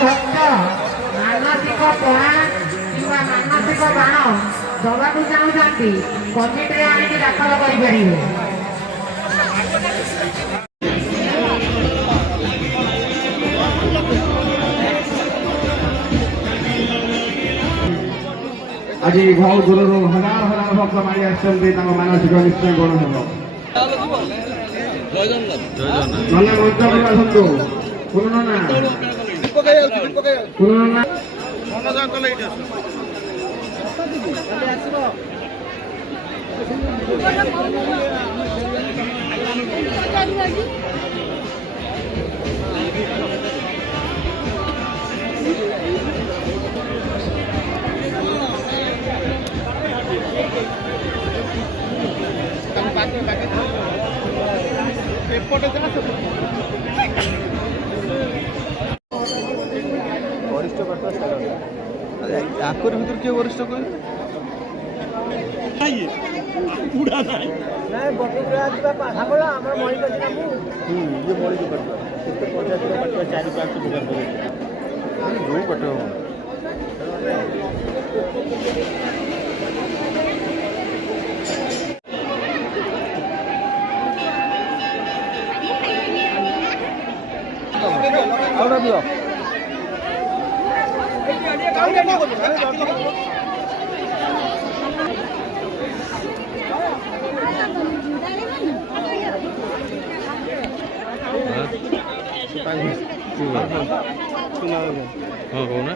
भक्त मानसिक पणा कि मानसिक बाण दवाक चाहते कमिटी आणिक दाखल करें। आज बहुत दूर हजार हजार भक्त मारी आसते मानसिक निश्चय गुण हम आसतु वरिष्ठ आकर भर किए वरिष्ठ कह चारि पाँच जो पट हाँ हो ना